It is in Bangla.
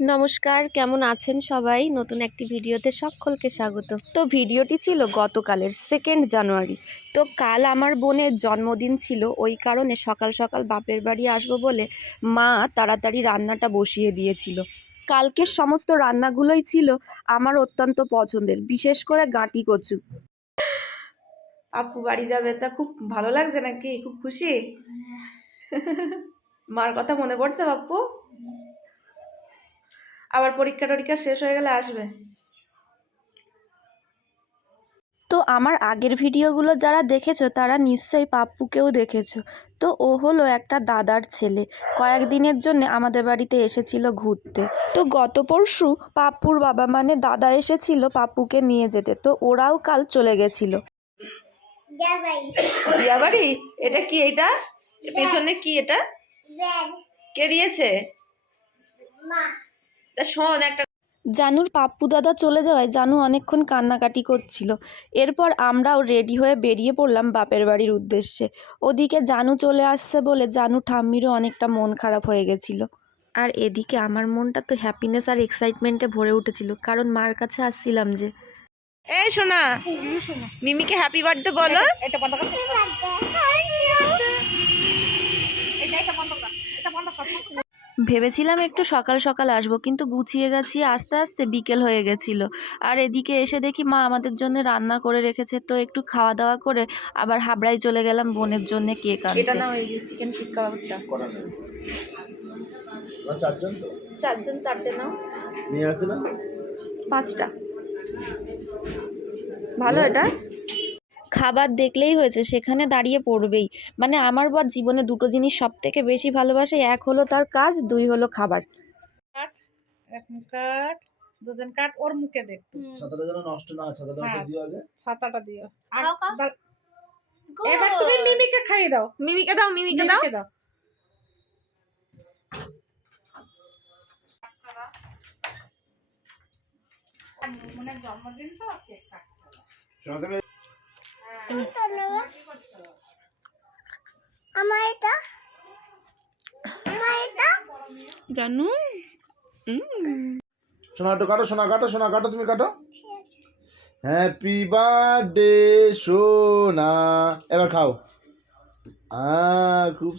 নমস্কার, কেমন আছেন সবাই? নতুন একটি ভিডিওতে সকলকে স্বাগত। তো ভিডিওটি ছিল গতকালের 2 জানুয়ারি। তো কাল আমার বোনের জন্মদিন ছিল, ওই কারণে সকাল সকাল বাপের বাড়ি আসবো বলে মা তাড়াতাড়ি রান্নাটা বসিয়ে দিয়েছিল। কালকের সমস্ত রান্নাগুলোই ছিল আমার অত্যন্ত পছন্দের, বিশেষ করে গাঁটি কচু। আপু বাড়ি যাবে, তা খুব ভালো লাগছে নাকি? খুব খুশি? মার কথা মনে পড়ছে বাপু? আবার পরীক্ষা টরীক্ষা শেষ হয়ে গেলে আসবে। তো আমার আগের ভিডিওগুলো যারা দেখেছো তারা নিশ্চয়ই পাপ্পুকেও দেখেছো। তো ও হলো একটা দাদার ছেলে, কয়েকদিনের জন্য আমাদের বাড়িতে এসেছিল ঘুরতে। তো গত পরশু পাপ্পুর বাবা মানে দাদা এসেছিল পাপ্পুকে নিয়ে যেতে, তো ওরাও কাল চলে গেছিল। বিয়াবাড়ি? এটা কি? এটা পেছনে কি? এটা কে দিয়েছে? তা শোন, একটা জানুর পাপ্পু দাদা চলে যাওয়ায় জানু অনেকক্ষণ কান্নাকাটি করছিল। এরপর আমরাও রেডি হয়ে বেরিয়ে পড়লাম বাপের বাড়ির উদ্দেশ্যে। ওদিকে জানু চলে আসছে বলে জানু ঠাম্মিরও অনেকটা মন খারাপ হয়ে গেছিল। আর এদিকে আমার মনটা তো হ্যাপিনেস আর এক্সাইটমেন্টে ভরে উঠেছিল, কারণ মার কাছে আসছিলাম যে। এই শোনা, মিমিকে হ্যাপি বার্থডে বলো। ভেবেছিলাম একটু সকাল সকাল আসবো, কিন্তু গুছিয়ে গাছিয়ে আস্তে আস্তে বিকেল হয়ে গেছিল। আর এদিকে এসে দেখি মা আমাদের জন্য রান্না করে রেখেছে, তো একটু খাওয়া দাওয়া করে আবার হাবড়ায় চলে গেলাম বোনের জন্য কেক আনতে। এটা না ওই চিকেন শিক কাবাবটা চারজন, তো চারজন, চারটে নাও। নিয়ে আসে না 5টা। ভালো এটা। খাবার দেখলেই হয়েছে, সেখানে দাঁড়িয়ে পড়বেই। মানে আমার বর জীবনে দুটো জিনিস সব থেকে বেশি ভালোবাসে, এক হলো তার কাজ, 2 হলো খাবার। দুজন কাট, ওর মুখে দেখ। ছাতাটা যেন নষ্ট না হয়, ছাতাটা দিও আগে। ছাতাটা দিও। এবার তুমি মিমিকে খাইয়ে দাও। মিমিকে দাও, মিমিকে দাও। মানে জন্মদিন তো কেক কাটছে। জানু শোনা একটু কাটো, শোনা কাটো, শোনা কাটো, তুমি কাটো। হ্যাপি বার্থডে সোনা। এবার খাও। খুব